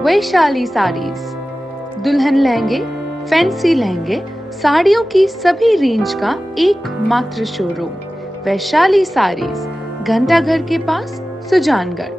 वैशाली साड़ीज, दुल्हन लहंगे, फैंसी लहंगे, साड़ियों की सभी रेंज का एकमात्र शोरूम वैशाली साड़ीज, घंटाघर के पास, सुजानगढ़।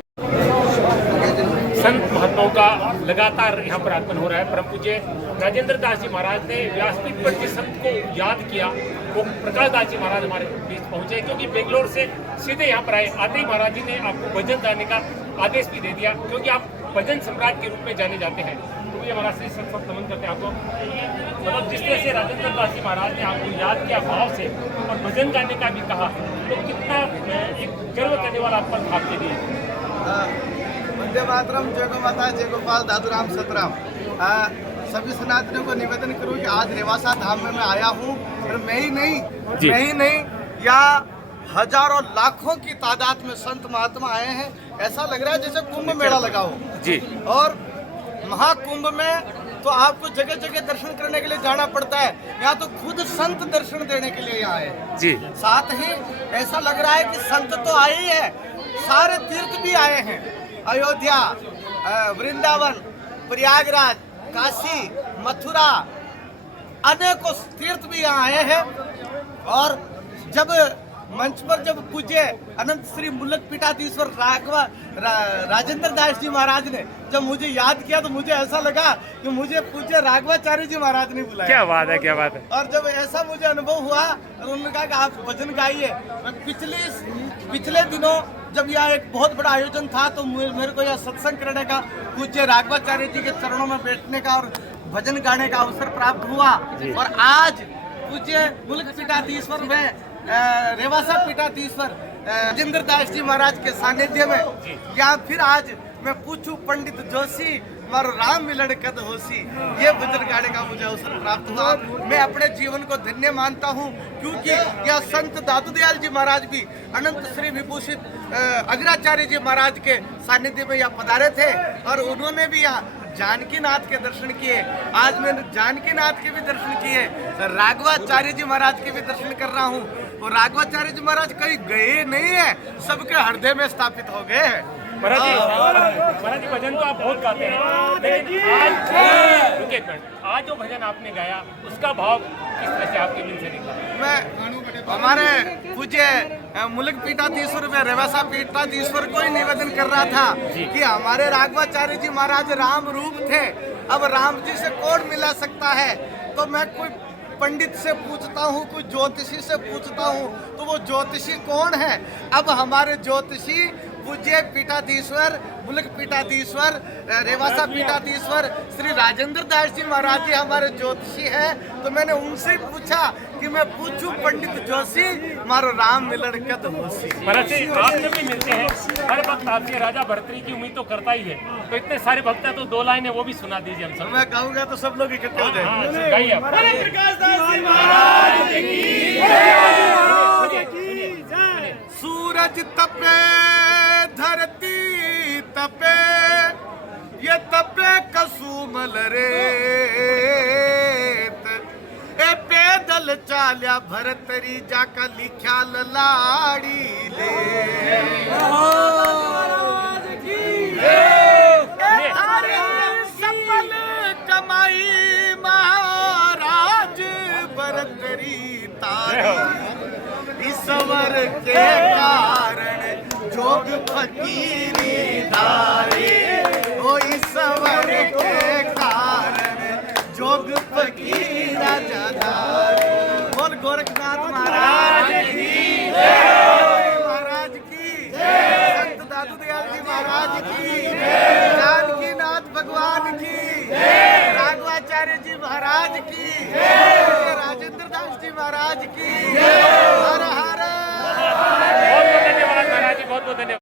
संत महत्वों का लगातार यहाँ पर आगमन हो रहा है। परम पूज्य राजेंद्र दास जी महाराज ने व्यासपीठ पर जिस संत को याद किया वो प्रकाश दास जी महाराज हमारे बीच पहुंचे, क्योंकि बेंगलोर से सीधे यहाँ पर आए। आते ही महाराज जी ने आपको भजन गाने का आदेश भी दे दिया, क्योंकि आप भजन सम्राट के रूप में जाने जाते हैं। तो मुझे महाराज से सब नमन करते हैं आपको। मतलब जिस तरह से राजेंद्र दास जी महाराज ने आपको याद किया भाव से और भजन गाने का भी कहा, तो कितना एक गर्व करने वाला आप पर आपके लिए। वंदे मातरम, जय गो माता, जय गोपाल, दादूराम सतराम। सभी सनातनियों को निवेदन करूं कि आज रेवासा धाम में मैं आया हूं, और मैं ही नहीं या हजारों लाखों की तादाद में संत महात्मा आए हैं। ऐसा लग रहा है जैसे कुंभ मेला लगा हो जी। और महाकुंभ में तो आपको जगह जगह दर्शन करने के लिए जाना पड़ता है, यहाँ तो खुद संत दर्शन देने के लिए यहाँ आए जी। साथ ही ऐसा लग रहा है कि संत तो आए ही है, सारे तीर्थ भी आए हैं। अयोध्या, वृंदावन, प्रयागराज, काशी, मथुरा, अनेकों तीर्थ भी यहाँ आए हैं। और जब मंच पर जब पूज्य अनंत श्री मुलक पीठाधीश्वर राजेंद्र दास जी महाराज ने जब मुझे याद किया, तो मुझे ऐसा लगा कि मुझे पूज्य राघवाचार्य जी महाराज ने बुलाया। क्या बात है, क्या बात है। और जब ऐसा मुझे अनुभव हुआ, तो उन्होंने कहा कि आप भजन गाइए। मैं पिछले दिनों जब यहाँ एक बहुत बड़ा आयोजन था, तो मेरे को यह सत्संग करने का, पूज्य राघवाचार्य जी के चरणों में बैठने का और भजन गाने का अवसर प्राप्त हुआ। और आज पूज्य मुलक पीठाधीश्वर में रेवासा पीठाधीश्वर राजेंद्र दास जी महाराज के सानिध्य में या फिर आज मैं पूछूं पंडित जोशी मारो राम मिलन कद होसी, ये भजन गाने का मुझे अवसर प्राप्त हुआ। मैं अपने जीवन को धन्य मानता हूँ, क्योंकि यह संत दादू दयाल जी महाराज भी अनंत श्री विभूषित अग्राचार्य जी महाराज के सानिध्य में यहाँ पधारे थे, और उन्होंने भी यहाँ जानकी नाथ के दर्शन किए। आज मैंने जानकी नाथ के भी दर्शन किए, राघवाचार्य जी महाराज के भी दर्शन कर रहा हूँ। और राघवाचार्य जी महाराज कहीं गए नहीं है, सबके हृदय में स्थापित हो गए हैं। महाराज जी भजन तो आप बहुत गाते हैं, लेकिन आज जो भजन आपने गाया उसका भाव किस तरह से आपके दिल से निकला? मैं हमारे पूज्य मुलक पीठाधीश्वर में रेवासा पीठाधीश्वर को ही निवेदन कर रहा था कि हमारे राघवाचार्य जी महाराज राम रूप थे। अब राम जी से कौन मिला सकता है? तो मैं कोई पंडित से पूछता हूँ, कोई ज्योतिषी से पूछता हूँ, तो वो ज्योतिषी कौन है? अब हमारे ज्योतिषी पूज्य पीठाधीश्वर, मुलक पीठाधीश्वर, रेवासा पीठाधीश्वर श्री राजेंद्र दास जी महाराज जी हमारे ज्योतिषी हैं। तो मैंने उनसे पूछा कि मैं पूछूं पंडित जोशी मारो राम मिलन कद होसी। महाराज जी आप जब भी मिलते हैं हर वक्त आपसे राजा भर्तृहरि की उम्मीद तो करता ही है, तो इतने सारे भक्त हैं, तो दो लाइनें वो भी सुना दीजिए हम सब। मैं गाऊंगा तो सब लोग इकट्ठे हो जाएंगे। गाइए आप। सूरज तपे, धरती तपे, ये तपे कसुमल रेत, ए पैदल चाल्या भरतरी जाका लिख्या लाड़ी ले। सफल कमाई महाराज भरतरी तारी, ईश्वर के कारण जोग फकीरी धारे, ओ ईश्वर के कारण जोग फकीर राजा धारे। बोल गोरखनाथ महाराज की जय, महाराज की जय, संत दादू दयाल जी महाराज की जय, जानकी नाथ भगवान की जय, राघवाचार्य जी महाराज की जय, राजेंद्र दास जी महाराज की जय।